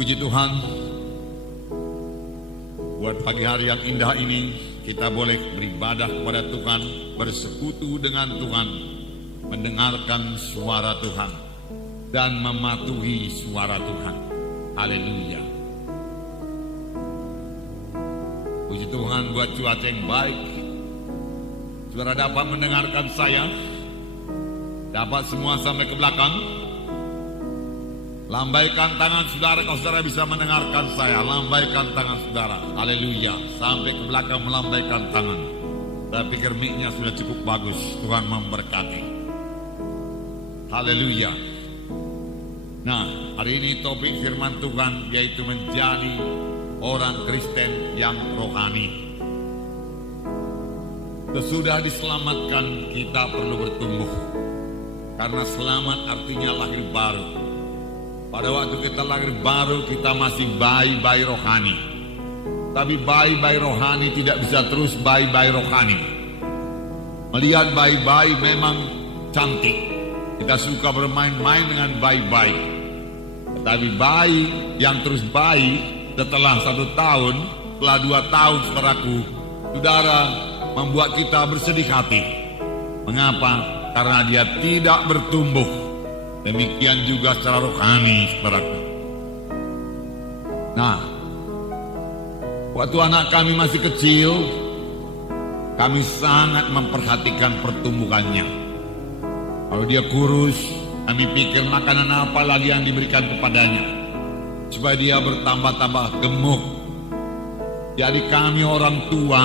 Puji Tuhan, buat pagi hari yang indah ini kita boleh beribadah kepada Tuhan, bersekutu dengan Tuhan, mendengarkan suara Tuhan dan mematuhi suara Tuhan. Haleluya. Puji Tuhan buat cuaca yang baik. Saudara dapat mendengarkan saya? Dapat semua sampai ke belakang? Lambaikan tangan saudara kalau saudara bisa mendengarkan saya. Lambaikan tangan saudara. Haleluya. Sampai ke belakang melambaikan tangan. Saya pikir mic-nya sudah cukup bagus. Tuhan memberkati. Haleluya. Nah, hari ini topik firman Tuhan yaitu menjadi orang Kristen yang rohani. Sesudah diselamatkan kita perlu bertumbuh. Karena selamat artinya lahir baru. Pada waktu kita lahir baru kita masih bayi-bayi rohani. Tapi bayi-bayi rohani tidak bisa terus bayi-bayi rohani. Melihat bayi-bayi memang cantik. Kita suka bermain-main dengan bayi-bayi. Tetapi bayi yang terus bayi setelah 1 tahun, setelah 2 tahun saudaraku, saudara membuat kita bersedih hati. Mengapa? Karena dia tidak bertumbuh. Demikian juga secara rohani, saudaraku. Nah, waktu anak kami masih kecil, kami sangat memperhatikan pertumbuhannya. Kalau dia kurus, kami pikir makanan apa lagi yang diberikan kepadanya, supaya dia bertambah-tambah gemuk. Jadi kami orang tua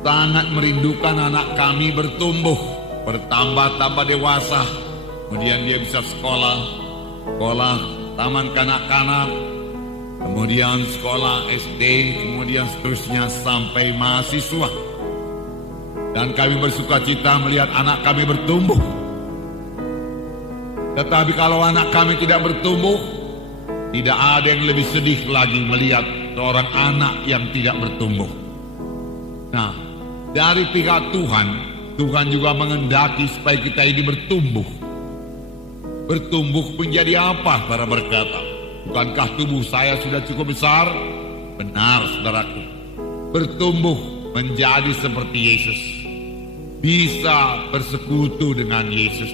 sangat merindukan anak kami bertumbuh, bertambah-tambah dewasa. Kemudian dia bisa sekolah taman kanak-kanak, kemudian sekolah SD, kemudian seterusnya sampai mahasiswa. Dan kami bersuka cita melihat anak kami bertumbuh. Tetapi kalau anak kami tidak bertumbuh, tidak ada yang lebih sedih lagi melihat seorang anak yang tidak bertumbuh. Nah, dari pihak Tuhan, Tuhan juga mengendaki supaya kita ini bertumbuh. Bertumbuh menjadi apa? Para berkata, bukankah tubuh saya sudah cukup besar? Benar, saudaraku. Bertumbuh menjadi seperti Yesus. Bisa bersekutu dengan Yesus.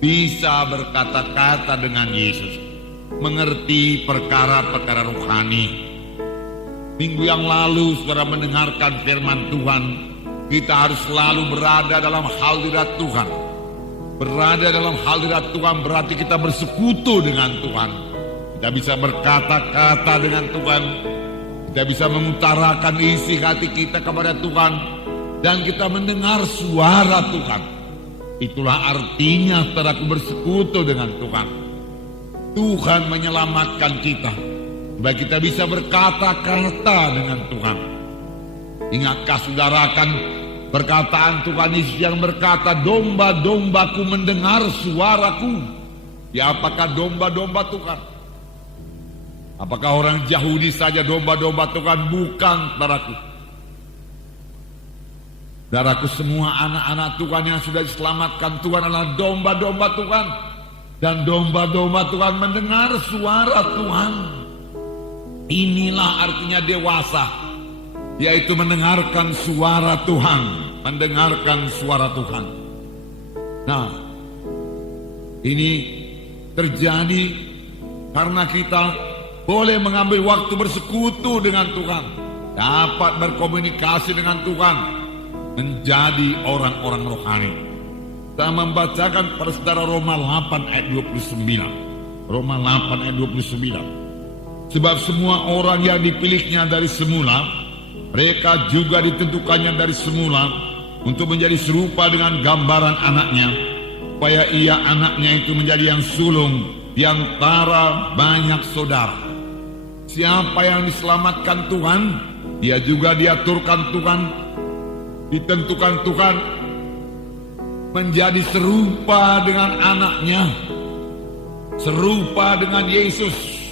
Bisa berkata-kata dengan Yesus. Mengerti perkara-perkara rohani. Minggu yang lalu saudara mendengarkan firman Tuhan. Kita harus selalu berada dalam hadirat Tuhan. Berada dalam hadirat Tuhan berarti kita bersekutu dengan Tuhan. Kita bisa berkata-kata dengan Tuhan. Kita bisa mengutarakan isi hati kita kepada Tuhan. Dan kita mendengar suara Tuhan. Itulah artinya saudaraku bersekutu dengan Tuhan. Tuhan menyelamatkan kita. Supaya kita bisa berkata-kata dengan Tuhan. Ingatkah saudara akan perkataan Tuhan Yesus yang berkata, domba-dombaku mendengar suaraku. Ya, apakah domba-domba Tuhan? Apakah orang Yahudi saja domba-domba Tuhan? Bukan, saudaraku. Saudaraku, semua anak-anak Tuhan yang sudah diselamatkan Tuhan adalah domba-domba Tuhan. Dan domba-domba Tuhan mendengar suara Tuhan. Inilah artinya dewasa. Yaitu mendengarkan suara Tuhan. Mendengarkan suara Tuhan. Nah, ini terjadi karena kita boleh mengambil waktu bersekutu dengan Tuhan. Dapat berkomunikasi dengan Tuhan. Menjadi orang-orang rohani. Kita membacakan pada saudara Roma 8 ayat 29. Roma 8 ayat 29. Sebab semua orang yang dipilihnya dari semula, mereka juga ditentukannya dari semula untuk menjadi serupa dengan gambaran anaknya, supaya ia anaknya itu menjadi yang sulung di antara banyak saudara. Siapa yang diselamatkan Tuhan, dia juga diaturkan Tuhan, ditentukan Tuhan menjadi serupa dengan anaknya, serupa dengan Yesus.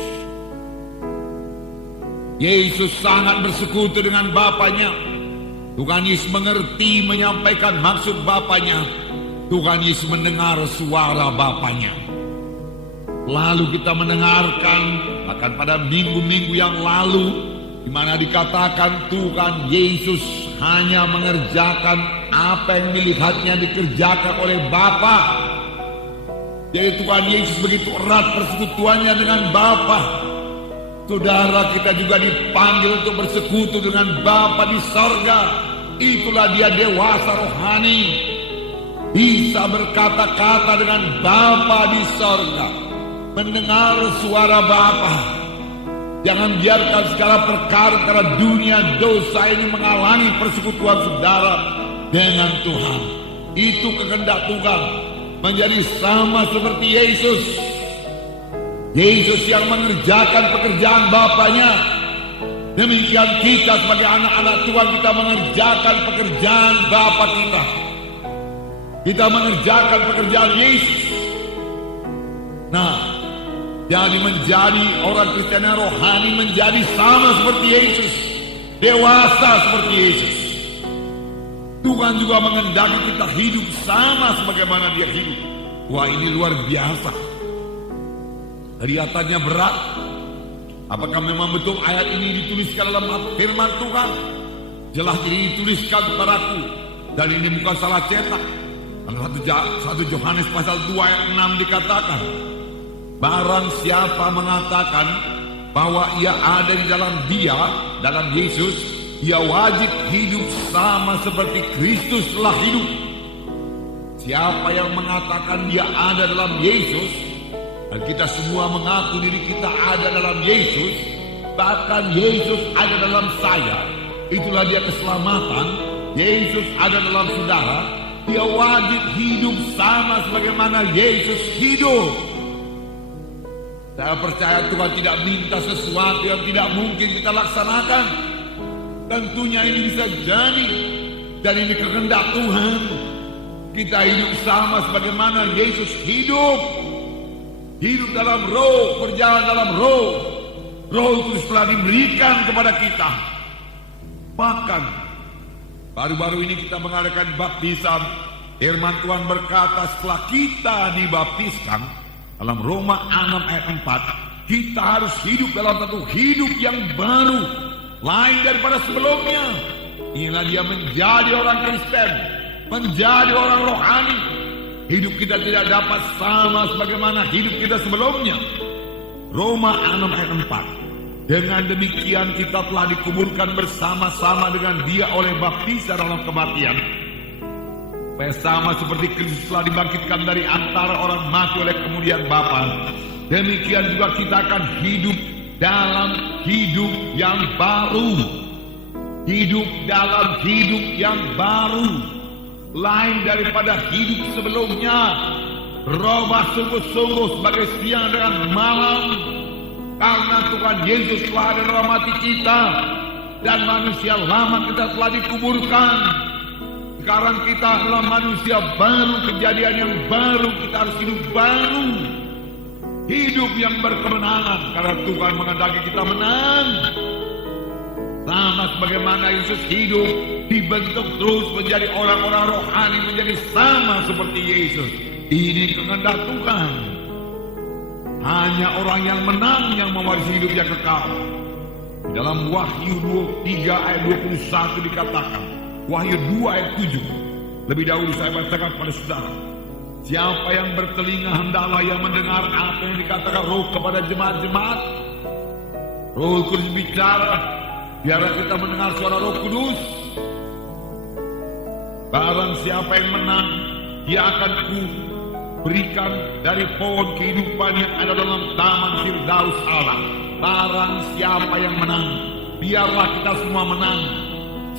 Yesus sangat bersekutu dengan Bapanya. Tuhan Yesus mengerti menyampaikan maksud Bapanya. Tuhan Yesus mendengar suara Bapanya. lalu kita mendengarkan bahkan pada minggu-minggu yang lalu, di mana dikatakan Tuhan Yesus hanya mengerjakan apa yang dilihatnya dikerjakan oleh Bapa. Jadi Tuhan Yesus begitu erat persekutuannya dengan Bapa. Saudara, kita juga dipanggil untuk bersekutu dengan Bapa di sorga. Itulah dia dewasa rohani, bisa berkata-kata dengan Bapa di sorga, mendengar suara Bapa. Jangan biarkan segala perkara dunia dosa ini menghalangi persekutuan saudara dengan Tuhan. Itu kehendak Tuhan, menjadi sama seperti Yesus. Yesus yang mengerjakan pekerjaan Bapanya. Demikian kita sebagai anak-anak Tuhan, kita mengerjakan pekerjaan Bapa kita. Kita mengerjakan pekerjaan Yesus. Nah, jadi menjadi orang Kristen yang rohani, menjadi sama seperti Yesus, dewasa seperti Yesus. Tuhan juga mengendaki kita hidup sama sebagaimana dia hidup. Wah, ini luar biasa. Kelihatannya berat. Apakah memang betul ayat ini dituliskan dalam firman Tuhan? Jelas ini dituliskan kepadaku, dan ini bukan salah cetak. Dalam 1 Yohanes pasal 2 ayat 6 dikatakan, barang siapa mengatakan bahwa ia ada di dalam dia, dalam Yesus, ia wajib hidup sama seperti Kristus telah hidup. Siapa yang mengatakan dia ada dalam Yesus, dan kita semua mengaku diri kita ada dalam Yesus, bahkan Yesus ada dalam saya, itulah dia keselamatan. Yesus ada dalam saudara, dia wajib hidup sama sebagaimana Yesus hidup. Saya percaya Tuhan tidak minta sesuatu yang tidak mungkin kita laksanakan. Tentunya ini bisa jadi, dan ini kehendak Tuhan. Kita hidup sama sebagaimana Yesus hidup. Hidup dalam roh, berjalan dalam roh. Roh itu telah diberikan kepada kita. Bahkan baru-baru ini kita mengadakan baptisan. Firman Tuhan berkata, setelah kita dibaptiskan, dalam Roma 6 ayat 4, kita harus hidup dalam satu hidup yang baru, lain daripada sebelumnya. Inilah dia menjadi orang Kristen, menjadi orang rohani. Hidup kita tidak dapat sama sebagaimana hidup kita sebelumnya. Roma 6 ayat 4. Dengan demikian kita telah dikuburkan bersama-sama dengan dia oleh baptisan dalam kematian, supaya sama seperti Kristus telah dibangkitkan dari antara orang mati oleh kemudian Bapa, demikian juga kita akan hidup dalam hidup yang baru. Hidup dalam hidup yang baru, lain daripada hidup sebelumnya. Robah sungguh-sungguh sebagai siang dengan malam, karena Tuhan Yesus telah ada dalam hati kita, dan manusia lama kita telah dikuburkan. Sekarang kita adalah manusia baru, kejadian yang baru. Kita harus hidup baru, hidup yang berkemenangan, karena Tuhan menghendaki kita menang. Sama sebagaimana Yesus hidup, dibentuk terus menjadi orang-orang rohani, menjadi sama seperti Yesus. Ini kehendak Tuhan. Hanya orang yang menang yang mewarisi hidup yang kekal. Di dalam Wahyu 3 ayat 21 dikatakan, Wahyu 2 ayat 7. Lebih dahulu saya bacakan pada saudara. Siapa yang bertelinga hendaklah yang mendengar apa yang dikatakan Roh kepada jemaat-jemaat. Roh Kudus bicara, biarlah kita mendengar suara Roh Kudus. Barang siapa yang menang, dia akan berikan dari pohon kehidupan yang ada dalam taman Firdaus Allah. Barang siapa yang menang, biarlah kita semua menang.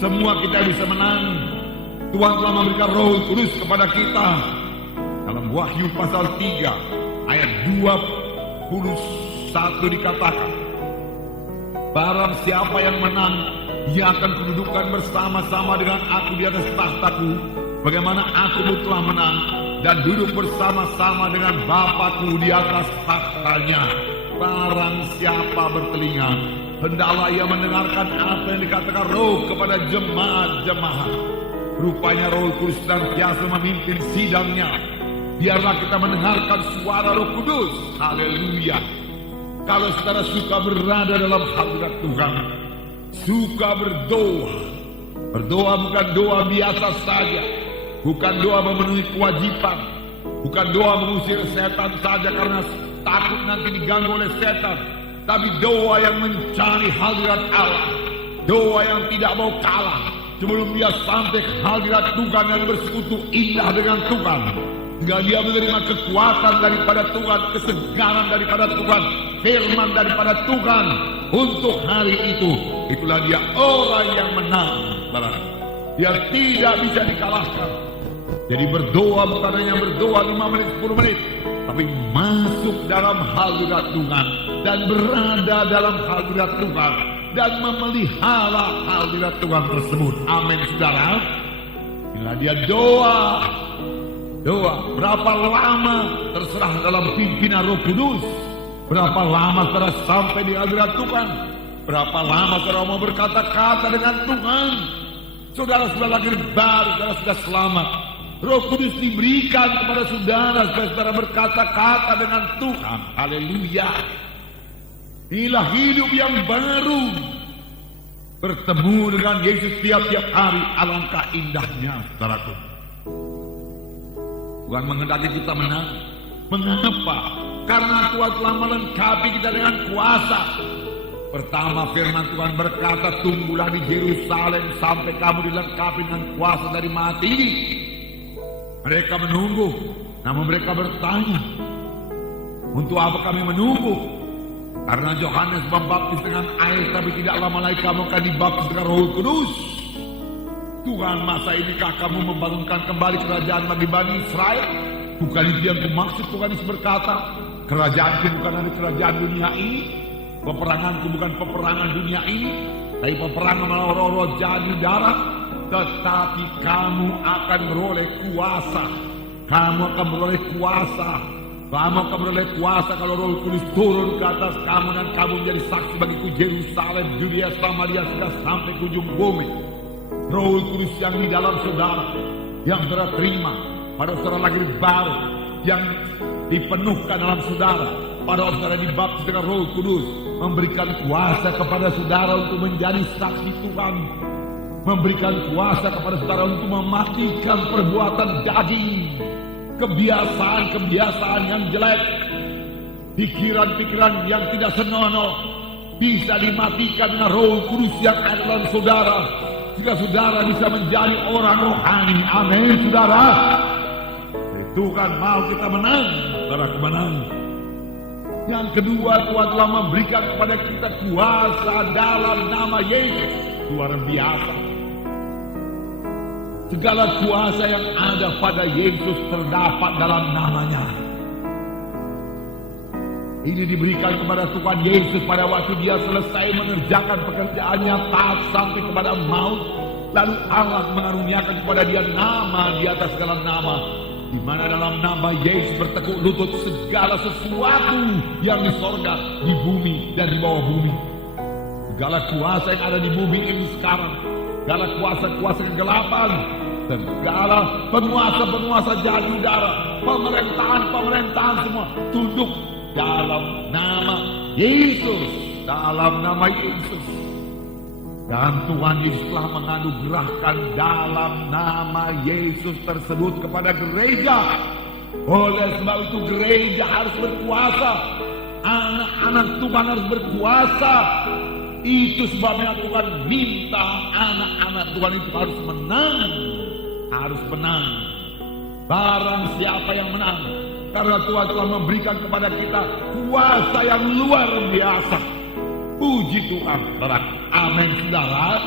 Semua kita bisa menang. Tuhan telah memberikan Roh Kudus kepada kita. Dalam Wahyu pasal 3 ayat 21 dikatakan, barang siapa yang menang, dia akan kedudukan bersama-sama dengan aku di atas tahtaku, bagaimana aku telah menang dan duduk bersama-sama dengan Bapakku di atas tahtanya. Barang siapa bertelinga, hendaklah ia mendengarkan apa yang dikatakan Roh kepada jemaat-jemaat. Rupanya Roh Kudus senantiasa memimpin sidangnya biarlah kita mendengarkan suara Roh Kudus. Haleluya. Kalau saudara suka berada dalam hadirat Tuhan, suka berdoa, berdoa bukan doa biasa saja, bukan doa memenuhi kewajiban, bukan doa mengusir setan saja karena takut nanti diganggu oleh setan, tapi doa yang mencari hadirat Allah, doa yang tidak mau kalah sebelum dia sampai ke hadirat Tuhan dan bersekutu indah dengan Tuhan, sehingga dia menerima kekuatan daripada Tuhan, kesegaran daripada Tuhan, firman daripada Tuhan untuk hari itu. Itulah dia orang yang menang. Dia tidak bisa dikalahkan. Jadi berdoa bukan hanya berdoa 5 menit 10 menit, tapi masuk dalam hadirat Tuhan dan berada dalam hadirat Tuhan dan memelihara hadirat Tuhan tersebut. Amin, saudara. Bila dia doa, berapa lama terserah dalam pimpinan Roh Kudus. Berapa lama saudara sampai di hadirat Tuhan? Berapa lama saudara mau berkata-kata dengan Tuhan? Saudara sudah lahir baru, saudara sudah selamat. Roh Kudus diberikan kepada saudara supaya saudara berkata-kata dengan Tuhan. Haleluya. Inilah hidup yang baru. Bertemu dengan Yesus tiap-tiap hari, alangkah indahnya, saudaraku. Tuhan menghendaki kita menang. Mengapa? Karena Tuhan telah melengkapi kita dengan kuasa. Pertama, firman Tuhan berkata, tunggulah di Yerusalem sampai kamu dilengkapi dengan kuasa dari Maha Tinggi. Mereka menunggu, namun mereka bertanya, untuk apa kami menunggu? Karena Yohanes membaptis dengan air, tapi tidak lama lagi kamu akan dibaptis dengan Roh Kudus. Tuhan, masa inikah kamu membangunkan kembali kerajaan bagi Bani Israel? Bukan itu yang kumaksud. Tuhan Yesus berkata, kerajaanku bukan dari kerajaan dunia ini, peperanganku bukan peperangan dunia ini, tapi peperangan melawan roh-roh jahat di darat. Tetapi kamu akan beroleh kuasa. Kamu akan beroleh kuasa. Kamu akan beroleh kuasa kalau Roh Kudus turun ke atas kamu, dan kamu menjadi saksi bagiku Yerusalem, Judea, Samaria, sampai ke ujung bumi. Roh Kudus yang di dalam saudara, yang saudara terima pada saudara lahir baru, yang dipenuhkan dalam saudara pada saudara dibaptis dengan Roh Kudus, memberikan kuasa kepada saudara untuk menjadi saksi Tuhan, memberikan kuasa kepada saudara untuk mematikan perbuatan daging, kebiasaan-kebiasaan yang jelek, pikiran-pikiran yang tidak senonoh, bisa dimatikan dengan Roh Kudus yang ada dalam saudara, sehingga saudara bisa menjadi orang rohani. Amin, saudara. Tuhan mau kita menang, saudara, menang. Yang kedua, Tuhan telah memberikan kepada kita kuasa dalam nama Yesus. Luar biasa. Segala kuasa yang ada pada Yesus terdapat dalam namanya. Ini diberikan kepada Tuhan Yesus pada waktu dia selesai mengerjakan pekerjaannya taat sampai kepada maut. Lalu Allah mengaruniakan kepada dia nama di atas segala nama, di mana dalam nama Yesus bertekuk lutut segala sesuatu yang di sorga, di bumi, dan di bawah bumi. Segala kuasa yang ada di bumi ini sekarang, segala kuasa-kuasa kegelapan, segala penguasa-penguasa jahat udara, pemerintahan-pemerintahan semua tunduk dalam nama Yesus, dalam nama Yesus. Dan Tuhan Yesus telah menganugerahkan dalam nama Yesus tersebut kepada gereja. Oleh sebab itu gereja harus berkuasa, anak-anak Tuhan harus berkuasa. Itu sebabnya Tuhan minta anak-anak Tuhan itu harus menang, harus menang. Barang siapa yang menang, karena Tuhan telah memberikan kepada kita kuasa yang luar biasa. Puji Tuhan, saudara. Amin, saudara.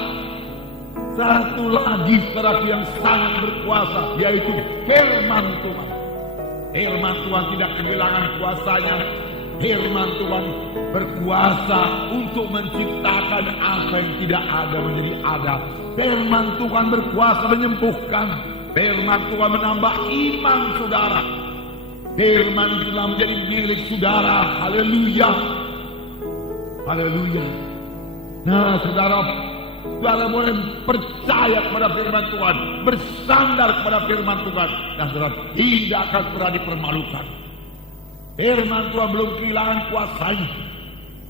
Satu lagi, saudara, yang sangat berkuasa, yaitu firman Tuhan. Firman Tuhan tidak kehilangan kuasanya. Firman Tuhan berkuasa untuk menciptakan apa yang tidak ada menjadi ada. Firman Tuhan berkuasa menyembuhkan. Firman Tuhan menambah iman saudara. Firman Tuhan menjadi milik saudara. Haleluya. Haleluya. Nah, saudara, Saudara boleh percaya kepada firman Tuhan, bersandar kepada firman Tuhan, dan saudara tidak akan pernah dipermalukan. Firman Tuhan belum kehilangan kuasanya.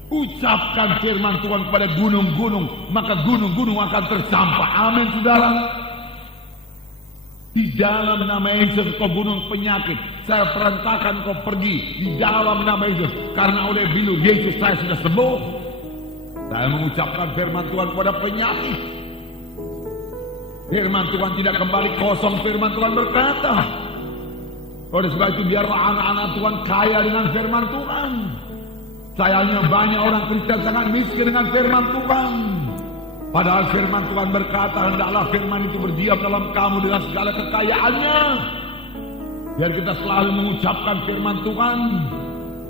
Ucapkan firman Tuhan kepada gunung-gunung, maka gunung-gunung akan tersampai. Amin, saudara. Di dalam nama Yesus kau gunung penyakit, saya perintahkan kau pergi di dalam nama Yesus. Karena oleh bilu Yesus saya sudah sembuh. Saya mengucapkan firman Tuhan kepada penyakit. Firman Tuhan tidak kembali kosong. Firman Tuhan berkata, oleh sebab itu biarlah anak-anak Tuhan kaya dengan firman Tuhan. Sayangnya banyak orang Kristen sangat miskin dengan firman Tuhan. Padahal firman Tuhan berkata, hendaklah firman itu berdiam dalam kamu dengan segala kekayaannya. Biar kita selalu mengucapkan firman Tuhan.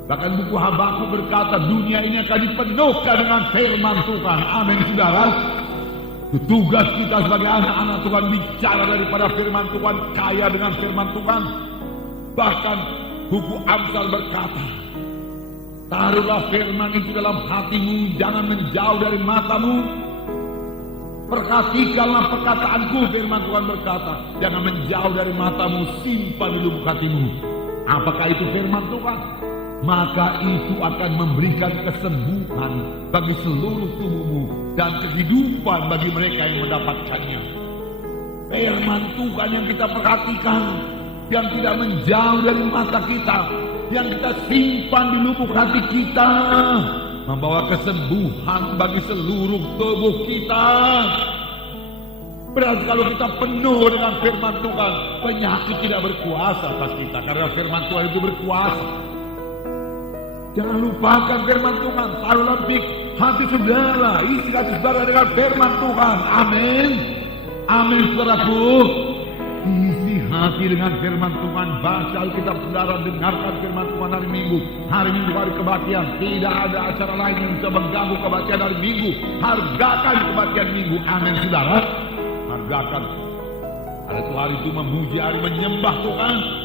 Bahkan buku Habakuk berkata, dunia ini akan dipenuhkan dengan firman Tuhan. Amin, saudara. Tugas kita sebagai anak-anak Tuhan bicara daripada firman Tuhan, kaya dengan firman Tuhan. Bahkan buku Amsal berkata, taruhlah firman itu dalam hatimu, jangan menjauh dari matamu. Perhatikanlah perkataanku, firman Tuhan berkata, jangan menjauh dari matamu, simpan di lubuk hatimu. Apakah itu firman Tuhan? Maka itu akan memberikan kesembuhan bagi seluruh tubuhmu dan kehidupan bagi mereka yang mendapatkannya. Firman Tuhan yang kita perhatikan, yang tidak menjauh dari mata kita, yang kita simpan di lubuk hati kita, membawa kesembuhan bagi seluruh tubuh kita. Berarti kalau kita penuh dengan firman Tuhan, penyakit tidak berkuasa atas kita, karena firman Tuhan itu berkuasa. Jangan lupakan firman Tuhan. Taruhlah hati saudara, isi hati saudara dengan firman Tuhan. Amin. Amin, saudaraku. Isi hati dengan firman Tuhan. Baca Alkitab saudara, dengarkan firman Tuhan hari Minggu. Hari Minggu hari kebaktian. Tidak ada acara lain yang bisa mengganggu kebaktian hari Minggu. Hargakan kebaktian Minggu. Amin, saudara. Hargakan. Ada itu hari itu memuji, hari menyembah Tuhan.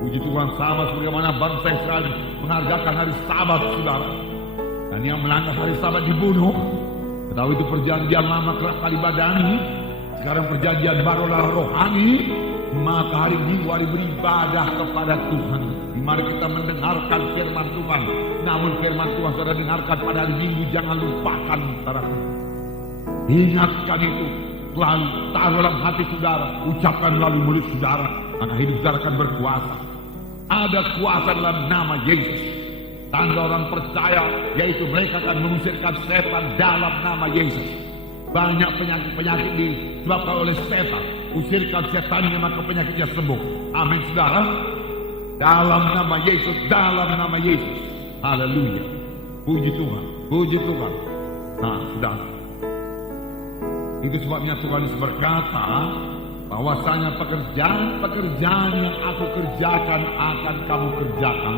Puji Tuhan, sama sebagaimana bangsa Israel menghargakan hari Sabat, saudara. Dan yang melanggar hari Sabat dibunuh. Tahu itu perjanjian lama kerap kali badani. Sekarang perjanjian baru adalah rohani. Maka hari Minggu hari beribadah kepada Tuhan. Di mana kita mendengarkan firman Tuhan. Namun firman Tuhan saudara dengarkan pada hari Minggu, jangan lupakan, saudara. Ingatkan itu. Selalu taruh dalam hati saudara. Ucapkan melalui mulut saudara. Maka hidup saudara akan berkuasa. Ada kuasa dalam nama Yesus. Tanda orang percaya, yaitu mereka akan mengusirkan setan dalam nama Yesus. Banyak penyakit-penyakit disebabkan oleh setan. Usirkan setannya, maka penyakitnya sembuh. Amin, saudara. Dalam nama Yesus, dalam nama Yesus. Haleluya. Puji Tuhan, puji Tuhan. Nah, saudara, itu sebabnya Tuhan berkata, bahwasanya pekerjaan-pekerjaan yang aku kerjakan akan kamu kerjakan.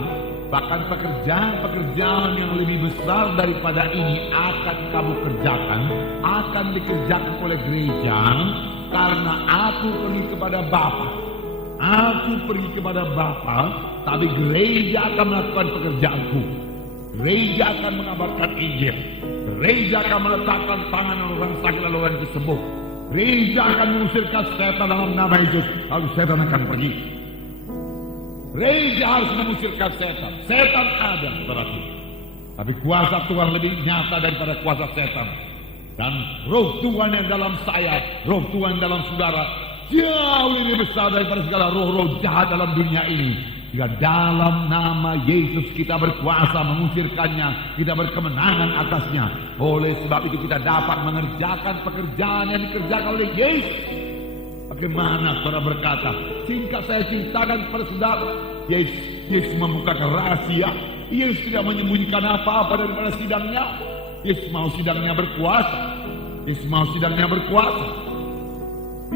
Bahkan pekerjaan-pekerjaan yang lebih besar daripada ini akan kamu kerjakan. Akan dikerjakan oleh gereja. Karena aku pergi kepada Bapa. Aku pergi kepada Bapa. Tapi gereja akan melakukan pekerjaanku. Gereja akan mengabarkan Injil. Gereja akan meletakkan tangan orang sakit lalu orang sembuh. Gereja akan mengusirkan setan dalam nama Yesus, lalu setan akan pergi. Gereja harus mengusirkan setan. Setan ada, saudaraku. Tapi kuasa Tuhan lebih nyata daripada kuasa setan. Dan roh Tuhan yang dalam saya, roh Tuhan dalam saudara, jauh lebih besar daripada segala roh-roh jahat dalam dunia ini. Jika dalam nama Yesus kita berkuasa mengusirkannya, kita berkemenangan atasnya. Oleh sebab itu kita dapat mengerjakan pekerjaan yang dikerjakan oleh Yesus. Bagaimana saudara berkata, singkat saya ceritakan kepada saudara, Yesus membukakan rahasia. Yesus tidak menyembunyikan apa-apa daripada sidangnya. Yesus mau sidangnya berkuasa. Yesus mau sidangnya berkuasa.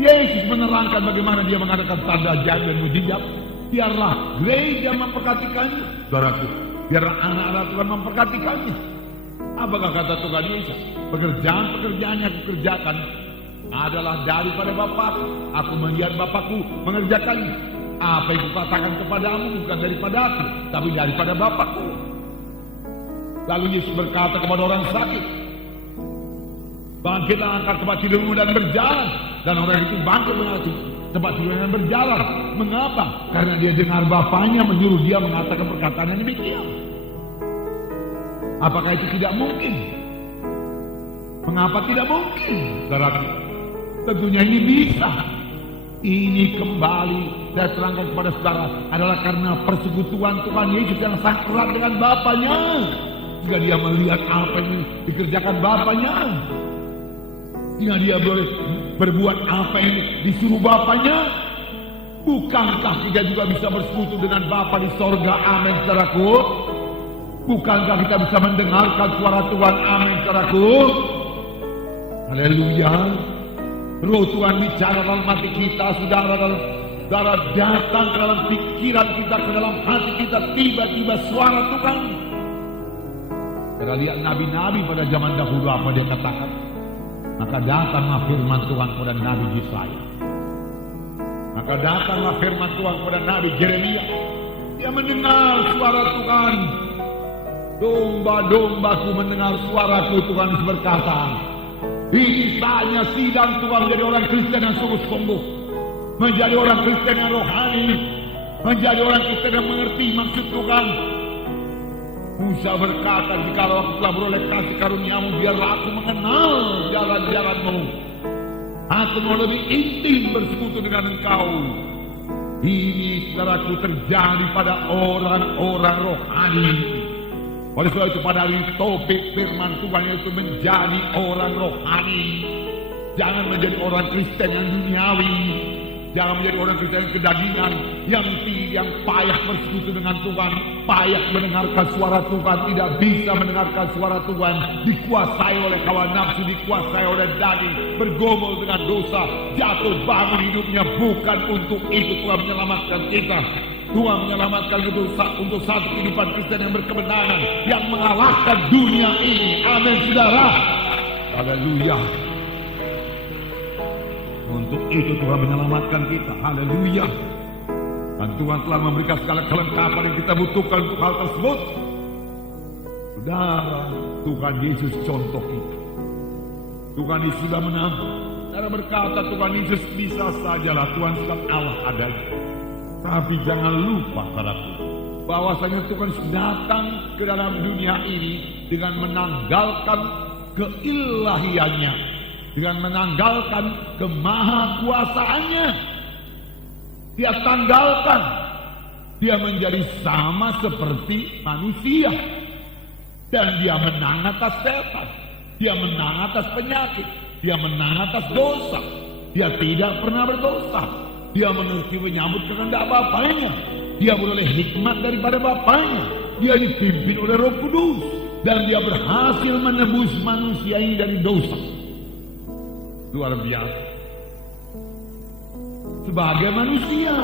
Yesus menerangkan bagaimana dia mengadakan tanda ajaib dan mujizat. Biarlah gereja memperhatikannya, saudaraku. Biarlah anak-anak Tuhan memperhatikannya. Apakah kata Tuhan Yesus? Pekerjaan-pekerjaan yang aku kerjakan adalah daripada Bapa. Aku melihat Bapakku mengerjakannya. Apa yang kukatakan kepadamu bukan daripada aku, tapi daripada Bapakku. Lalu Yesus berkata kepada orang sakit, Bangkitlah, angkat tempat tidurmu dan berjalan. Dan orang itu bangkit mengangkat tempat tidurnya dan berjalan. Mengapa? Karena dia dengar bapaknya menyuruh dia mengatakan perkataan yang demikian. Apakah itu tidak mungkin? Mengapa tidak mungkin? Saudara, tentunya ini bisa. Ini kembali saya terangkan kepada saudara adalah karena persekutuan Tuhan Yesus yang sangat erat dengan Bapaknya. Jika dia melihat apa yang dikerjakan Bapaknya, jika dia boleh berbuat apa yang disuruh Bapaknya, bukankah kita juga bisa bersekutu dengan Bapa di sorga? Amin, saudaraku. Bukankah kita bisa mendengarkan suara Tuhan? Amin, saudaraku. Haleluya. Roh Tuhan bicara dalam hati kita, saudara, datang ke dalam pikiran kita, ke dalam hati kita, tiba-tiba suara Tuhan. Kita lihat nabi-nabi pada zaman dahulu apa dia katakan. Maka datanglah firman Tuhan kepada Nabi Yesaya. Maka datanglah firman Tuhan kepada Nabi Yeremia. Dia mendengar suara Tuhan. Domba-dombaku mendengar suaraku, Tuhan berkata. Ini saatnya sidang Tuhan menjadi orang Kristen yang sungguh-sungguh, menjadi orang Kristen yang rohani, menjadi orang Kristen yang mengerti maksud Tuhan. Musa berkata, jikalau aku telah beroleh kasih karuniamu, biarlah aku mengenal jalan-jalanmu. Aku mau lebih intim bersekutu dengan engkau. Ini saudaraku terjadi pada orang-orang rohani. Oleh sebab itu pada hari topik firman Tuhan itu menjadi orang rohani. Jangan menjadi orang Kristen yang duniawi. Jangan menjadi orang Kristen yang kedagingan, yang payah bersekutu dengan Tuhan, payah mendengarkan suara Tuhan, tidak bisa mendengarkan suara Tuhan, dikuasai oleh hawa nafsu, dikuasai oleh daging, bergumul dengan dosa, jatuh bangun hidupnya. Bukan untuk itu Tuhan menyelamatkan kita. Tuhan menyelamatkan itu untuk satu kehidupan Kristen yang berkemenangan, yang mengalahkan dunia ini. Amin, saudara. Haleluya. Untuk itu Tuhan menyelamatkan kita. Haleluya. Dan Tuhan telah memberikan segala kelengkapan yang kita butuhkan untuk hal tersebut. Saudara, Tuhan Yesus contoh kita. Tuhan Yesus sudah menang. Cara berkata Tuhan Yesus bisa sajalah, Tuhan sedang Allah adanya. Tapi jangan lupa, saudaraku, bahwasanya Tuhan datang ke dalam dunia ini dengan menanggalkan keilahiannya, dengan menanggalkan kemahakuasaannya. Dia tanggalkan, dia menjadi sama seperti manusia, dan dia menang atas setan, dia menang atas penyakit, dia menang atas dosa. Dia tidak pernah berdosa. Dia mengerti menyambut kehendak Bapaknya. Dia beroleh hikmat daripada Bapaknya. Dia dipimpin oleh Roh Kudus. Dan dia berhasil menebus manusia ini dari dosa. Luar biasa. Sebagai manusia,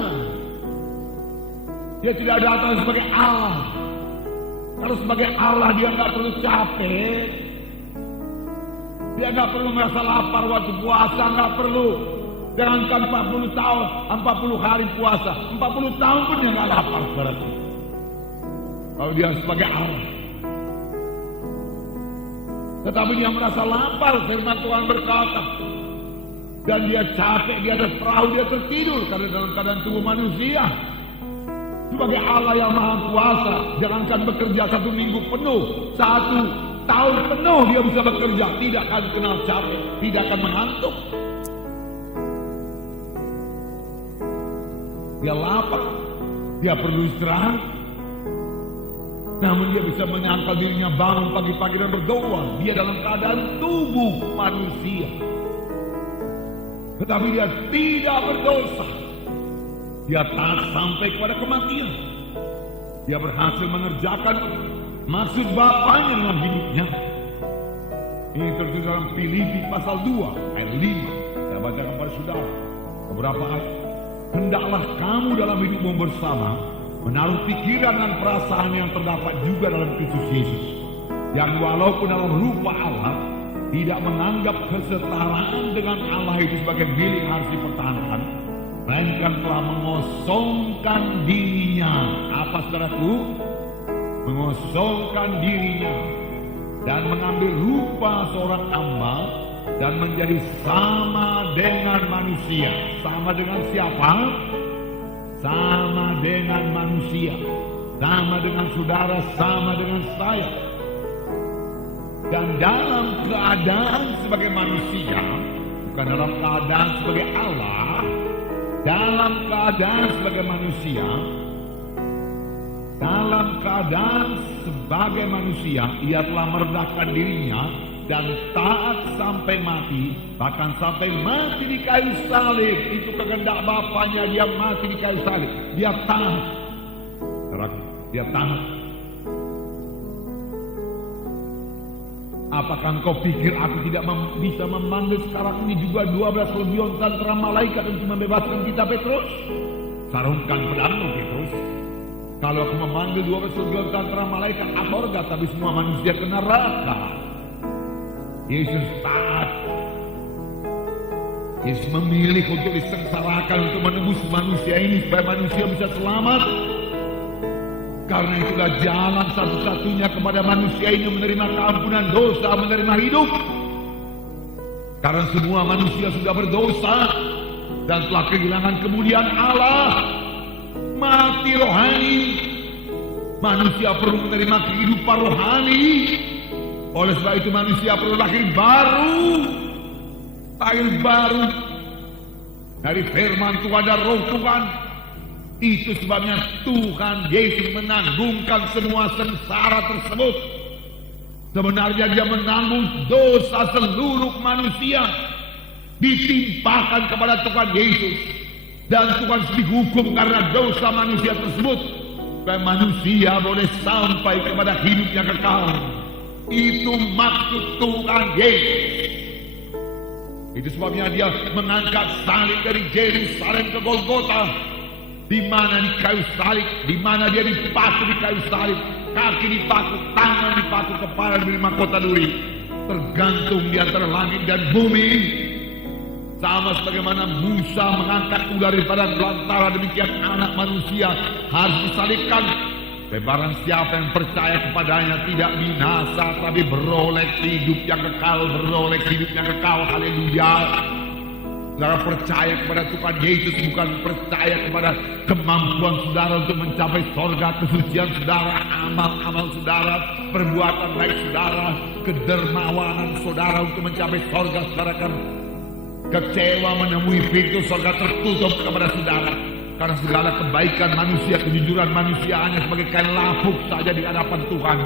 dia tidak datang sebagai Allah. Kalau sebagai Allah dia nggak perlu capek. Dia nggak perlu merasa lapar waktu puasa, nggak perlu. Jangankan 40 tahun, 40 hari puasa, 40 tahun pun dia nggak lapar, saudara. Kalau dia sebagai Allah. Tetapi dia merasa lapar, firman Tuhan berkata. Dan dia capek di atas perahu, dia tertidur karena dalam keadaan tubuh manusia. Sebagai Allah yang maha kuasa, jangankan bekerja 1 minggu penuh, 1 tahun penuh dia bisa bekerja, tidak akan kenal capek, tidak akan mengantuk. Dia lapar, dia perlu istirahat. Namun dia bisa menyangkal dirinya bangun pagi-pagi dan berdoa. Dia dalam keadaan tubuh manusia. Tetapi dia tidak berdosa. Dia taat sampai kepada kematian. Dia berhasil mengerjakan maksud Bapaknya dalam hidupnya. Ini tertulis dalam Filipi pasal 2 ayat 5. Saya baca kepada saudara beberapa ayat. Hendaklah kamu dalam hidupmu bersama menaruh pikiran dan perasaan yang terdapat juga dalam Kristus Yesus, yang walaupun dalam rupa Allah tidak menganggap kesetaraan dengan Allah itu sebagai milik harus dipertahankan, melainkan telah mengosongkan dirinya. Apa, saudaraku? Mengosongkan dirinya dan mengambil rupa seorang hamba dan menjadi sama dengan manusia. Sama dengan siapa? Sama dengan manusia, sama dengan saudara, sama dengan saya. Dan dalam keadaan sebagai manusia, bukan dalam keadaan sebagai Allah, dalam keadaan sebagai manusia, dalam keadaan sebagai manusia, ia telah merendahkan dirinya dan taat sampai mati, bahkan sampai mati di kayu salib. Itu kehendak Bapaknya, dia mati di kayu salib. Dia taat. Dia taat. Apakah engkau pikir aku tidak bisa memanggil sekarang ini juga 12 legion tentara malaikat untuk membebaskan kita, Petrus? Sarungkan pedangmu, Petrus. Kalau aku memanggil 12 legion tentara malaikat, surga, tapi semua manusia ke neraka. Yesus taat. Yesus memilih untuk disengsarakan untuk menebus manusia ini supaya manusia bisa selamat. Karena itulah jalan satu-satunya kepada manusia ini menerima keampunan dosa, menerima hidup. Karena semua manusia sudah berdosa dan telah kehilangan kemuliaan Allah. Mati rohani. Manusia perlu menerima kehidupan rohani. Oleh sebab itu manusia perlu lahir baru. Lahir baru dari firman Tuhan dan roh Tuhan. Itu sebabnya Tuhan Yesus menanggungkan semua sengsara tersebut. Sebenarnya dia menanggung dosa seluruh manusia. Ditimpakan kepada Tuhan Yesus. Dan Tuhan dihukum karena dosa manusia tersebut. Supaya manusia boleh sampai kepada hidup yang kekal. Itu maksud Tuhan Yesus. Itu sebabnya dia mengangkat salib dari Yerusalem ke Golgota. Di mana di kayu salib, di mana dia dipaku di kayu salib, kaki dipaku, tangan dipaku, kepala diberi mahkota duri. Tergantung di antara langit dan bumi. Sama sebagaimana Musa mengangkat ular daripada belantara, demikian anak manusia harus disalibkan. Barang siapa yang percaya kepadanya tidak binasa, tapi beroleh hidup yang kekal, beroleh hidup yang kekal. Haleluya. Saudara percaya kepada Tuhan Yesus, bukan percaya kepada kemampuan saudara untuk mencapai surga, kesucian saudara, amal-amal saudara, perbuatan baik saudara, kedermawanan saudara untuk mencapai surga. Saudara kan kecewa menemui pintu surga tertutup kepada saudara. Karena segala kebaikan manusia, kejujuran manusia hanya sebagai kain lapuk saja di hadapan Tuhan.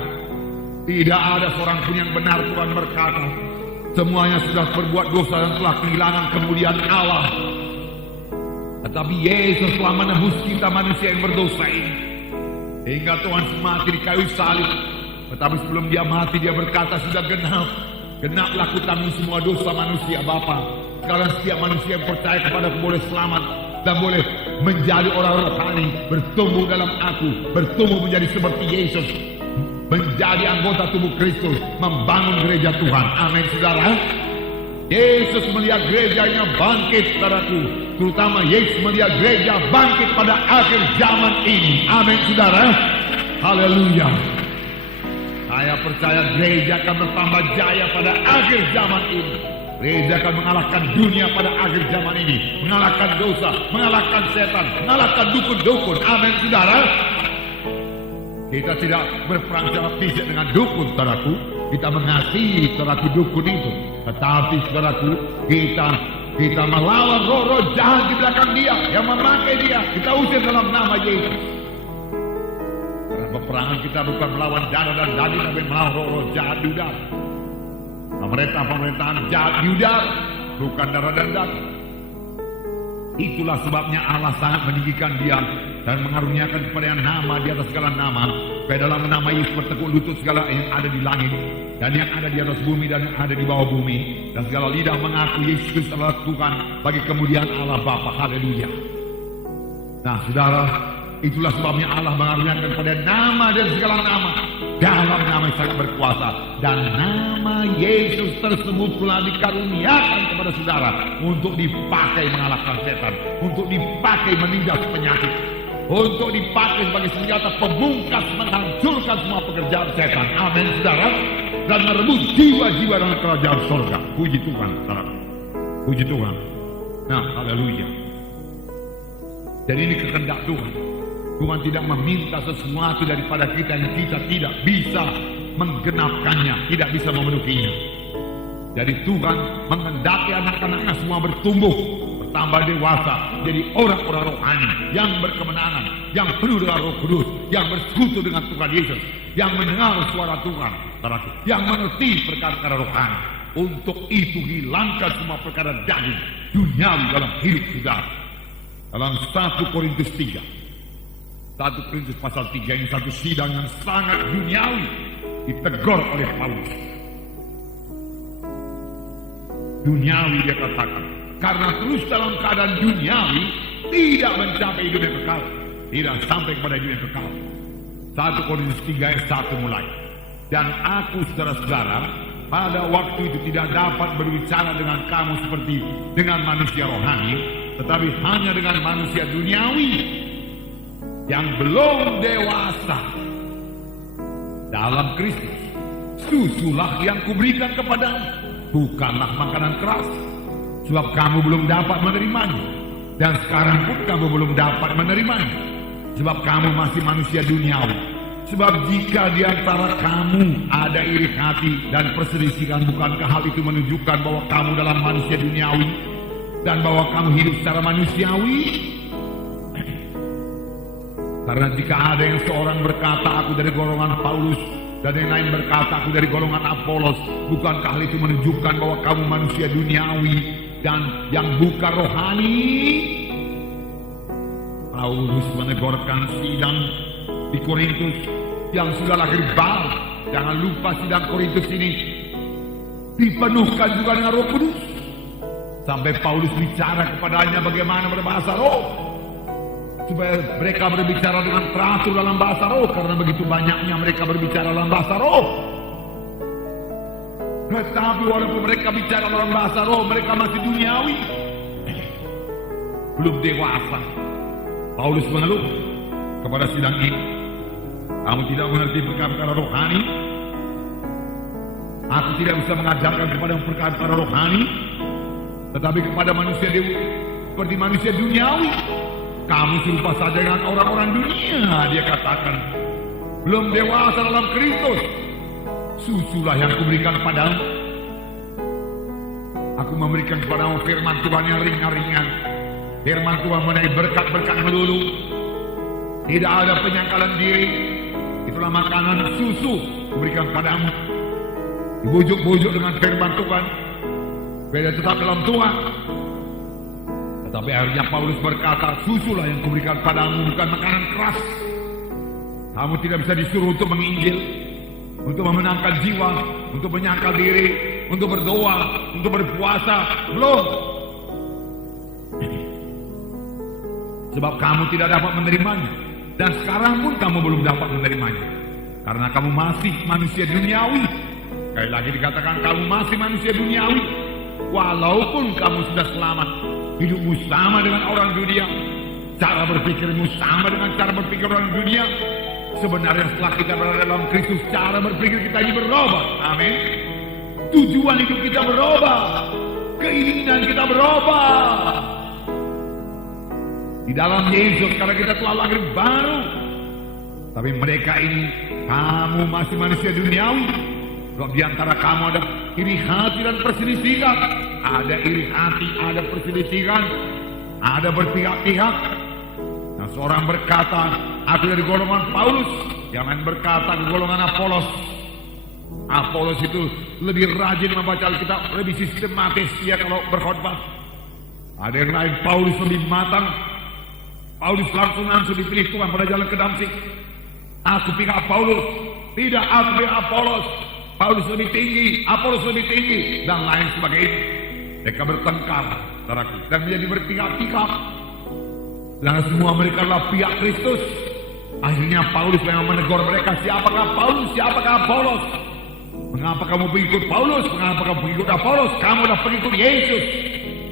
Tidak ada seorang pun yang benar, Tuhan berkata. Semuanya sudah berbuat dosa dan telah kehilangan kemuliaan Allah. Tetapi Yesus telah menebus kita manusia yang berdosa ini. Hingga Tuhan mati di kayu salib. Tetapi sebelum dia mati, dia berkata, sudah genap. Genaplah kutanggung semua dosa manusia, Bapa. Sekarang setiap manusia yang percaya kepadaku boleh selamat. Dan boleh menjadi orang rohani. Bertumbuh dalam aku. Bertumbuh menjadi seperti Yesus. Menjadi anggota tubuh Kristus, membangun gereja Tuhan. Amin, saudara. Yesus melihat gerejanya bangkit, saudaraku. Terutama Yesus melihat gereja bangkit pada akhir zaman ini. Amin, saudara. Haleluya. Saya percaya gereja akan bertambah jaya pada akhir zaman ini. Gereja akan mengalahkan dunia pada akhir zaman ini. Mengalahkan dosa, mengalahkan setan, mengalahkan dukun-dukun. Amin, saudara. Kita tidak berperang secara fisik dengan dukun, saudaraku. Kita mengasihi saudaraku dukun itu. Tetapi saudaraku, kita melawan roh-roh jahat di belakang dia, yang memakai dia. Kita usir dalam nama Yesus. Karena peperangan kita bukan melawan darah dan daging, tapi melawan roh-roh jahat di udara. Pemerintahan jahat di udara, bukan darah dan daging. Itulah sebabnya Allah sangat meninggikan dia dan mengaruniakan kepada nama di atas segala nama. Supaya dalam nama Yesus bertekuk lutut segala yang ada di langit dan yang ada di atas bumi dan yang ada di bawah bumi. Dan segala lidah mengaku Yesus Kristus adalah Tuhan bagi kemuliaan Allah Bapa. Haleluya. Nah, saudara, itulah sebabnya Allah mengaruniakan kepada nama dan segala nama. Dalam nama yang sangat berkuasa. Dan nama Yesus tersebut telah dikaruniakan kepada saudara untuk dipakai mengalahkan setan, untuk dipakai menindas penyakit. untuk dipakai sebagai senjata pemungkas menghancurkan semua pekerjaan setan. Amin, saudara. Dan merebut jiwa-jiwa dalam kerajaan surga. Puji Tuhan, saudara. Puji Tuhan. Nah, haleluya. Jadi ini kehendak Tuhan. Tuhan tidak meminta sesuatu daripada kita yang kita tidak bisa menggenapkannya, tidak bisa memenuhinya. Jadi Tuhan menghendaki anak-anaknya semua bertumbuh, bertambah dewasa, jadi orang-orang rohani yang berkemenangan, yang penuh dengan Roh Kudus, yang bersekutu dengan Tuhan Yesus, yang mendengar suara Tuhan, yang mengerti perkara-perkara rohani. Untuk itu hilangkan semua perkara daging duniawi dalam hidup saudara. Dalam 1 Korintus 3, 1 Korintus pasal 3 ini satu sidang yang sangat duniawi ditegur oleh Paulus. Duniawi dia katakan, karena terus dalam keadaan duniawi tidak mencapai hidup yang kekal, tidak sampai kepada hidup yang kekal. 1 Korintus 3 ayat 1 mulai. Dan aku saudara-saudara pada waktu itu tidak dapat berbicara dengan kamu seperti dengan manusia rohani, tetapi hanya dengan manusia duniawi yang belum dewasa dalam Kristus. Susulah yang kuberikan kepadamu, bukanlah makanan keras, sebab kamu belum dapat menerimanya, dan sekarang pun kamu belum dapat menerimanya, sebab kamu masih manusia duniawi. Sebab jika di antara kamu ada iri hati dan perselisihan, bukankah hal itu menunjukkan bahwa kamu dalam manusia duniawi dan bahwa kamu hidup secara manusiawi? Karena jika ada yang seorang berkata aku dari golongan Paulus, dan yang lain berkata aku dari golongan Apolos, bukankah hal itu menunjukkan bahwa kamu manusia duniawi dan yang bukan rohani? Paulus menegurkan sidang di Korintus yang sudah lahir baru. Jangan lupa sidang Korintus ini dipenuhkan juga dengan Roh Kudus. Sampai Paulus bicara kepadanya bagaimana berbahasa roh, supaya mereka berbicara dengan teratur dalam bahasa roh, karena begitu banyaknya mereka berbicara dalam bahasa roh. Tetapi walaupun mereka bicara dalam bahasa roh, mereka masih duniawi, belum dewasa. Paulus mengeluh kepada sidang ini, kamu tidak mengerti perkara-perkara rohani. Aku tidak bisa mengajarkan kepada perkara-perkara rohani, tetapi kepada manusia seperti manusia duniawi. Kamu serupa saja dengan orang-orang dunia, dia katakan. Belum dewasa dalam Kristus. Susulah yang kuberikan padamu. Aku memberikan kepadamu firman Tuhan yang ringan-ringan. Firman Tuhan mengenai berkat-berkat melulu. Tidak ada penyangkalan diri. Itulah makanan susu kuberikan padamu. Dibujuk-bujuk dengan firman Tuhan. Beda tetap dalam Tuhan. Tetapi akhirnya Paulus berkata, susulah yang kuberikan padamu, bukan makanan keras. Kamu tidak bisa disuruh untuk menginjil, untuk memenangkan jiwa, untuk menyangkal diri, untuk berdoa, untuk berpuasa. Belum. Sebab kamu tidak dapat menerimanya. Dan sekarang pun kamu belum dapat menerimanya. Karena kamu masih manusia duniawi. Sekali lagi dikatakan kamu masih manusia duniawi. Walaupun kamu sudah selamat, hidupmu sama dengan orang dunia, cara berpikirmu sama dengan cara berpikir orang dunia. Sebenarnya setelah kita berada dalam Kristus, cara berpikir kita ini berubah. Amin. Tujuan hidup kita berubah, keinginan kita berubah di dalam Yesus, karena kita telah lahir baru. Tapi mereka ini, kamu masih manusia duniawi. Sebab di antara kamu ada iri hati dan perselisihan. Ada iri hati, ada perselisihan, ada berpihak-pihak. Nah, seorang berkata, aku dari golongan Paulus. Yang lain berkata, aku golongan Apolos. Apolos itu lebih rajin membaca Alkitab, lebih sistematis dia kalau berkhotbah. Ada yang lain, Paulus lebih matang. Paulus langsung dipilih Tuhan pada jalan ke Damsik. Aku pihak Paulus. Tidak, aku pihak Apolos. Paulus lebih tinggi, Apolos lebih tinggi, dan lain sebagainya. Mereka bertengkar, saudaraku, dan menjadi berpihak-pihak. Dan semua mereka adalah pihak Kristus. Akhirnya Paulus memang menegur mereka, siapakah Paulus, siapakah Apolos? Mengapa kamu pengikut Paulus? Mengapa kamu pengikut Apolos? Kamu adalah pengikut Yesus.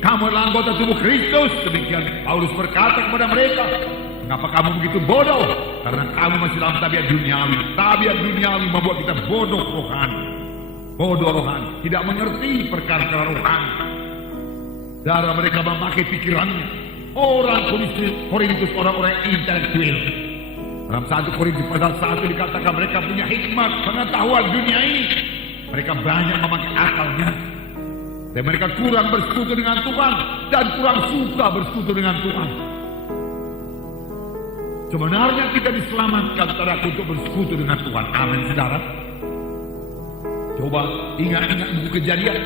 Kamu adalah anggota tubuh Kristus. Demikian Paulus berkata kepada mereka. Mengapa kamu begitu bodoh? Karena kamu masih dalam tabiat duniawi. Tabiat duniawi membuat kita bodoh rohani. Bodoh rohani, tidak mengerti perkara-perkara rohani. Darah mereka memakai pikirannya. Orang Korintus orang-orang intelektual. Dalam 1 Korintus pasal 1 dikatakan mereka punya hikmat, pengetahuan dunia ini. Mereka banyak memakai akalnya. Dan mereka kurang bersekutu dengan Tuhan dan kurang suka bersekutu dengan Tuhan. Sebenarnya kita diselamatkan saudara untuk bersekutu dengan Tuhan. Amin saudara. Coba ingat-ingat buku Kejadian.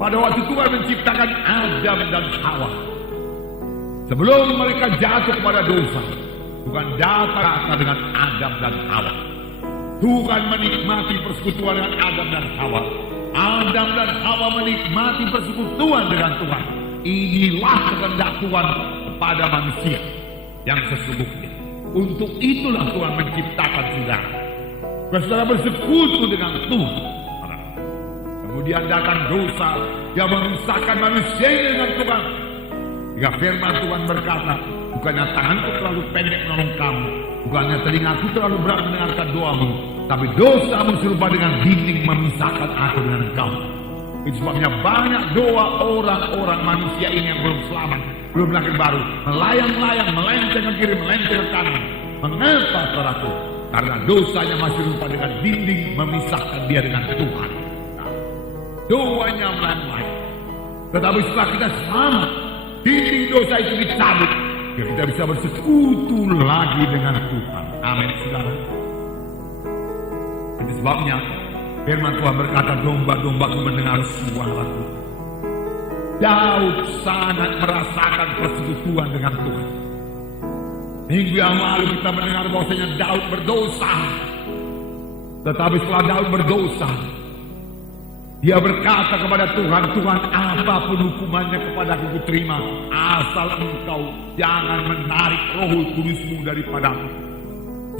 Pada waktu Tuhan menciptakan Adam dan Hawa. Sebelum mereka jatuh kepada dosa, Tuhan datang dengan Adam dan Hawa. Tuhan menikmati persekutuan dengan Adam dan Hawa. Adam dan Hawa menikmati persekutuan dengan Tuhan. Inilah kehendak Tuhan kepada manusia yang sesungguhnya. Untuk itulah Tuhan menciptakan saudara. Saudara bersekutu dengan Tuhan. Kemudian datang dosa yang merusakkan manusia dengan Tuhan. Jika firman Tuhan berkata, bukannya tanganku terlalu pendek menolong kamu, bukannya telingaku terlalu berat mendengarkan doamu, tapi dosamu serupa dengan dinding memisahkan aku dengan engkau. Itu sebabnya banyak doa orang-orang manusia ini yang belum selamat, belum lahir baru, melayang-layang, melenceng ke kiri, melenceng ke kanan. Mengapa saudaraku? Karena dosanya masih serupa dengan dinding memisahkan dia dengan Tuhan. Doanya melayang-layang. Tetapi setelah kita selamat, dinding dosa itu dicabut, kita bisa bersekutu lagi dengan Tuhan. Amin saudara. Itu sebabnya firman Tuhan berkata, domba-dombaku mendengar suaraku. Daud sangat merasakan persekutuan dengan Tuhan. Minggu yang lalu kita mendengar bahwasanya Daud berdosa. Tetapi setelah Daud berdosa, dia berkata kepada Tuhan, Tuhan, apapun hukumannya kepadaku kuterima, asal engkau jangan menarik Roh Kudus-Mu daripadaku.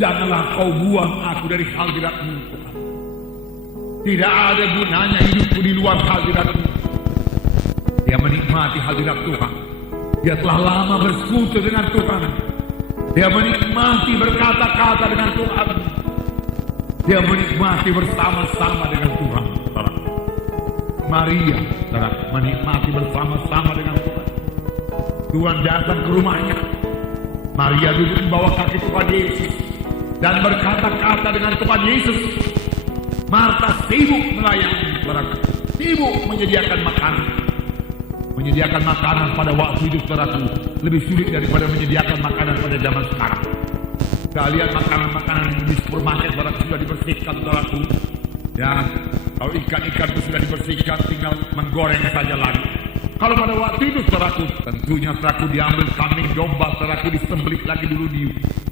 Janganlah kau buang aku dari hadirat-Mu, Tuhan. Tidak ada gunanya hidupku di luar hadirat-Mu. Dia menikmati hadirat Tuhan. Dia telah lama bersekutu dengan Tuhan. Dia menikmati berkata-kata dengan Tuhan. Dia menikmati bersama-sama dengan Tuhan. Maria menikmati bersama-sama dengan Tuhan. Tuhan datang ke rumahnya. Maria duduk di bawah kaki Tuhan Yesus dan berkata-kata dengan Tuhan Yesus. Marta sibuk melayani, sibuk menyediakan makanan. Menyediakan makanan pada waktu hidup saudaraku lebih sulit daripada menyediakan makanan pada zaman sekarang. Kita lihat makanan-makanan di supermarket saudaraku sudah dibersihkan saudaraku. Ya, kalau ikan-ikan itu sudah dibersihkan, tinggal menggoreng saja lagi. Kalau pada waktu itu saudaraku, tentunya saudaraku diambil kambing domba, saudaraku disembelih lagi dulu,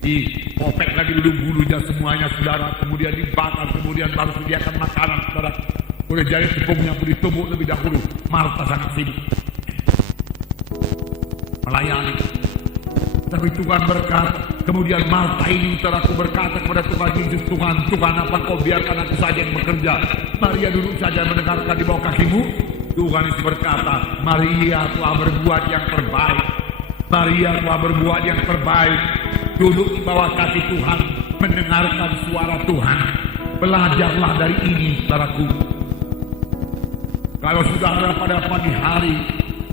dipopek lagi dulu bulunya semuanya saudara, kemudian dibakar, kemudian baru sediakan makanan saudara. Udah jadi tepungnya pun ditumbuk lebih dahulu. Marta sangat sibuk melayani. Tapi Tuhan berkata, kemudian Marta ini saudaraku berkata kepada Tuhan Yesus, Tuhan, apa kau biarkan aku saja yang bekerja? Maria duduk saja mendengarkan di bawah kakimu. Tuhan Yesus berkata, Maria telah berbuat yang terbaik. Maria telah berbuat yang terbaik. Duduk di bawah kaki Tuhan, mendengarkan suara Tuhan. Belajarlah dari ini, saudaraku. Kalau saudara pada pagi hari,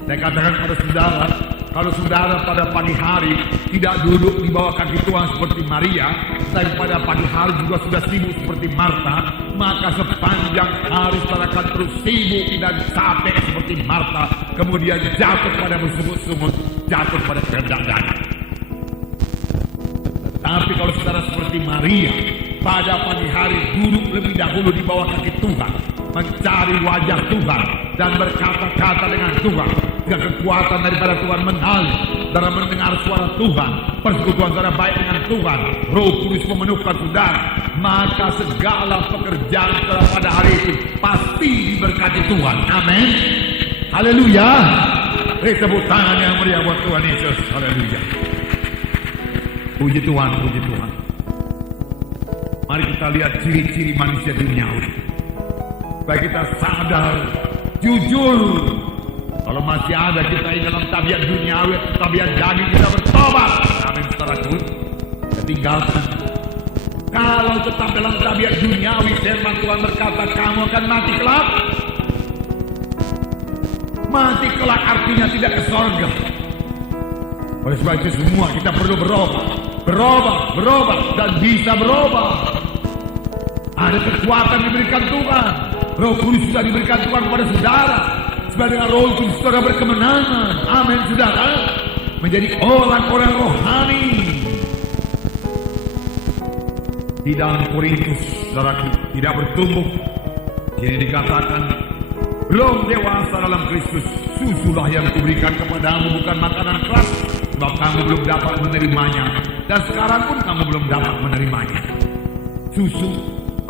saya katakan pada saudara, kalau saudara pada pagi hari tidak duduk di bawah kaki Tuhan seperti Maria, tapi pada pagi hari juga sudah sibuk seperti Marta, maka sepanjang hari saudara akan terus sibuk dan capek seperti Marta, kemudian jatuh pada bersungut-sungut, jatuh pada kehendak dada. Tapi kalau saudara seperti Maria, pada pagi hari duduk lebih dahulu di bawah kaki Tuhan, mencari wajah Tuhan dan berkata-kata dengan Tuhan, dengan kekuatan daripada Tuhan mengalir dalam mendengar suara Tuhan, persekutuan saudara baik dengan Tuhan, Roh Kudus memenuhkan saudara, maka segala pekerjaan saudara pada hari itu pasti diberkati Tuhan. Amin. Haleluya. Beri tepuk tangan yang meriah buat Tuhan Yesus. Haleluya. Puji Tuhan, puji Tuhan. Mari kita lihat ciri-ciri manusia duniawi. Supaya kita sadar, jujur, Kalau masih ada kita yang dalam tabiat duniawi, tabiat daging, kita bertobat. Amin, saudaraku. Kita tinggalkan. Kalau tetap dalam tabiat duniawi, firman Tuhan berkata, kamu akan mati kelak. Mati kelak artinya tidak ke sorga. Oleh sebab itu semua kita perlu berubah, dan bisa berubah. Ada kekuatan diberikan Tuhan. Roh Kudus sudah diberikan Tuhan kepada saudara. Sebab dengan Roh Kudus saudara berkemenangan. Amin, saudara. Menjadi orang-orang rohani. Di dalam Korintus, saudara, tidak bertumbuh. Jadi dikatakan, belum dewasa dalam Kristus, susulah yang kuberikan kepadamu, bukan makanan keras, sebab kamu belum dapat menerimanya, dan sekarang pun kamu belum dapat menerimanya. Susu,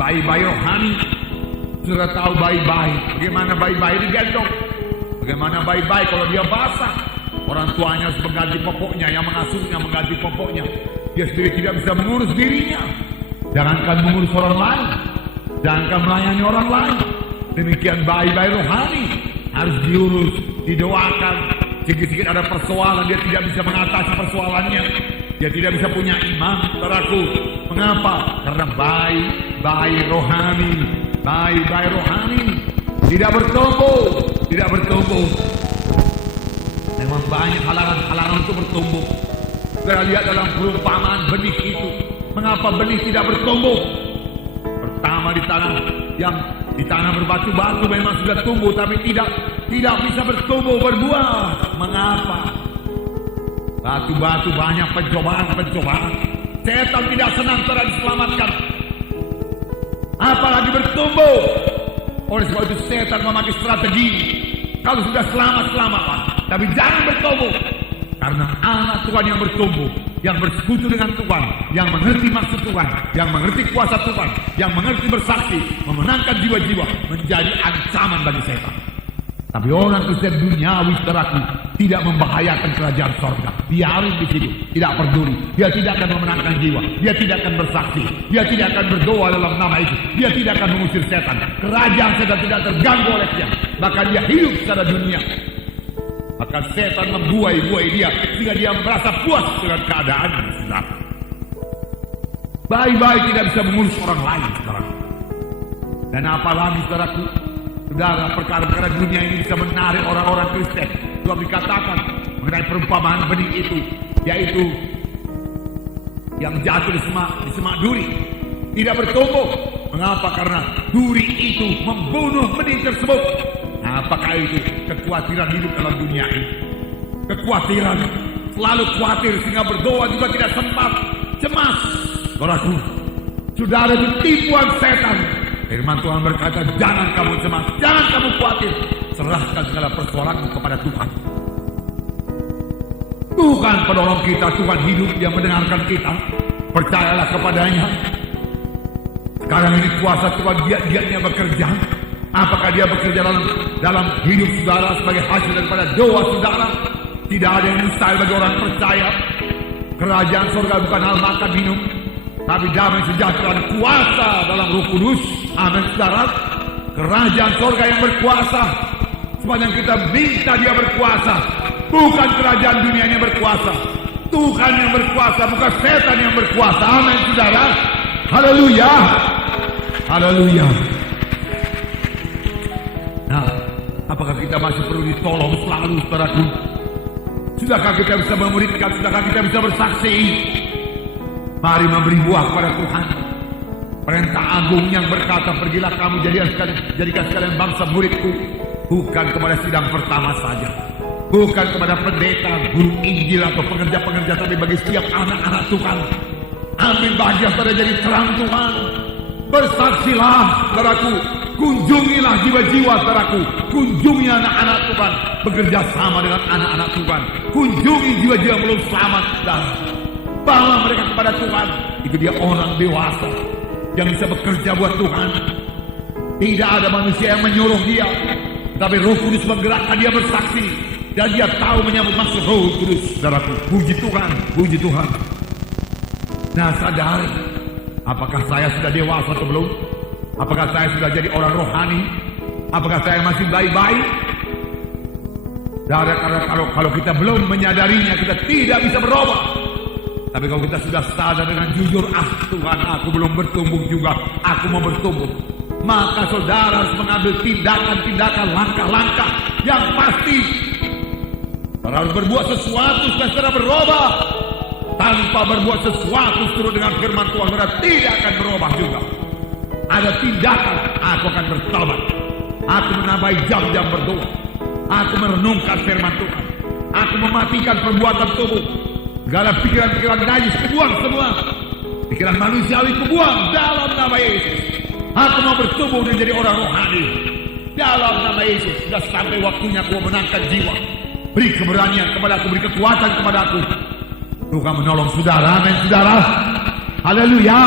bayi-bayi rohani. Sudah tahu bayi-bayi, bagaimana bayi-bayi digendong, bagaimana bayi-bayi kalau dia basah, orang tuanya harus mengganti popoknya, yang mengasuhnya mengganti popoknya. Dia sendiri tidak bisa mengurus dirinya, jangankan mengurus orang lain, jangankan melayani orang lain. Demikian bayi-bayi rohani harus diurus, didoakan. Sedikit-sedikit ada persoalan, dia tidak bisa mengatasi persoalannya. Dia tidak bisa punya iman, saudaraku. Mengapa? Karena bayi-bayi rohani tidak bertumbuh. Memang banyak halangan untuk bertumbuh. Kita lihat dalam perumpamaan benih itu. Mengapa benih tidak bertumbuh? Pertama di tanah berbatu-batu memang sudah tumbuh, tapi tidak bisa bertumbuh, berbuah. Mengapa? Batu-batu banyak pencobaan. Setan tidak senang telah diselamatkan, apalagi bertumbuh. Oleh sebab itu setan memakai strategi. Kalau sudah selamat-selamatlah, tapi jangan bertumbuh. Karena anak Tuhan yang bertumbuh, yang bersekutu dengan Tuhan, yang mengerti maksud Tuhan, yang mengerti kuasa Tuhan, yang mengerti bersaksi, memenangkan jiwa-jiwa, menjadi ancaman bagi setan. Tapi orang Kristen duniawi, saudaraku, tidak membahayakan kerajaan sorga. Biarin di situ, tidak peduli. Dia tidak akan memenangkan jiwa, dia tidak akan bersaksi, dia tidak akan berdoa dalam nama itu, dia tidak akan mengusir setan. Kerajaan setan tidak terganggu olehnya, bahkan dia hidup secara dunia. Maka setan membuai-buai dia sehingga dia merasa puas dengan keadaannya. Baik-baik tidak bisa mengurus orang lain, saudaraku. Dan apalagi, saudaraku, saudara, perkara-perkara dunia ini bisa menarik orang-orang Kristen. Sebab dikatakan mengenai perumpamaan benih itu, yaitu yang jatuh di semak duri, tidak bertumbuh. Mengapa? Karena duri itu membunuh benih tersebut. Apakah itu? Kekhawatiran hidup dalam dunia ini. Kekhawatiran, selalu khawatir sehingga berdoa juga tidak sempat. Cemas, saudaraku. Saudara, itu tipuan setan. Firman Tuhan berkata, jangan kamu cemas, jangan kamu khawatir. Serahkan segala persoalanmu kepada Tuhan. Tuhan penolong kita, Tuhan hidup, Dia mendengarkan kita. Percayalah kepadanya. Sekarang ini kuasa Tuhan giat-giatnya bekerja. Apakah Dia bekerja dalam hidup saudara sebagai hasil daripada doa saudara? Tidak ada yang mustahil bagi orang percaya. Kerajaan surga bukan hal makan minum, tapi damai sejahtera dan kuasa dalam Roh Kudus. Amin, saudara. Kerajaan surga yang berkuasa. Sepanjang kita minta Dia berkuasa, bukan kerajaan dunia yang berkuasa. Tuhan yang berkuasa, bukan setan yang berkuasa. Amin, saudara. Haleluya. Haleluya. Nah, apakah kita masih perlu ditolong selalu, saudaraku? Sudahkah kita bisa memuridkan? Sudahkah kita bisa bersaksi? Mari memberi buah kepada Tuhan. Perintah agung yang berkata, pergilah kamu jadikan sekalian bangsa muridku. Bukan kepada sidang pertama saja, bukan kepada pendeta, guru Injil atau pengerja-pengerja, tapi bagi setiap anak-anak Tuhan. Ambil bahagia pada jadi terang Tuhan. Bersaksilah, saudaraku. Kunjungilah jiwa-jiwa, saudaraku. Kunjungi anak-anak Tuhan. Bekerja sama dengan anak-anak Tuhan. Kunjungi jiwa-jiwa yang belum selamat, saudara. Bawa mereka kepada Tuhan. Itu dia orang dewasa yang bisa bekerja buat Tuhan. Tidak ada manusia yang menyuruh dia, tapi Roh Kudus menggerakkan dia bersaksi. Dan dia tahu menyambut maksud Roh Kudus, saudaraku. Puji Tuhan, puji Tuhan. Nah, sadari, apakah saya sudah dewasa atau belum? Apakah saya sudah jadi orang rohani? Apakah saya masih bayi-bayi? Karena kalau kita belum menyadarinya, kita tidak bisa berubah. Tapi kalau kita sudah sadar dengan jujur, Tuhan, aku belum bertumbuh juga, aku mau bertumbuh. Maka saudara harus mengambil tindakan-tindakan, langkah-langkah yang pasti. Saudara harus berbuat sesuatu supaya saudara berubah. Tanpa berbuat sesuatu seturut dengan firman Tuhan, saudara tidak akan berubah juga. Ada tindakan, aku akan bertobat. Aku menambahi jam-jam berdoa. Aku merenungkan firman Tuhan. Aku mematikan perbuatan tubuh. Segala pikiran-pikiran najis kubuang semua. Pikiran manusiawi kubuang dalam nama Yesus. Aku mau bertumbuh dan jadi orang rohani dalam nama Yesus. Sudah sampai waktunya aku menangkan jiwa. Beri keberanian kepada aku, beri kekuatan kepada aku. Tuhan menolong saudara, amin saudara. Haleluya.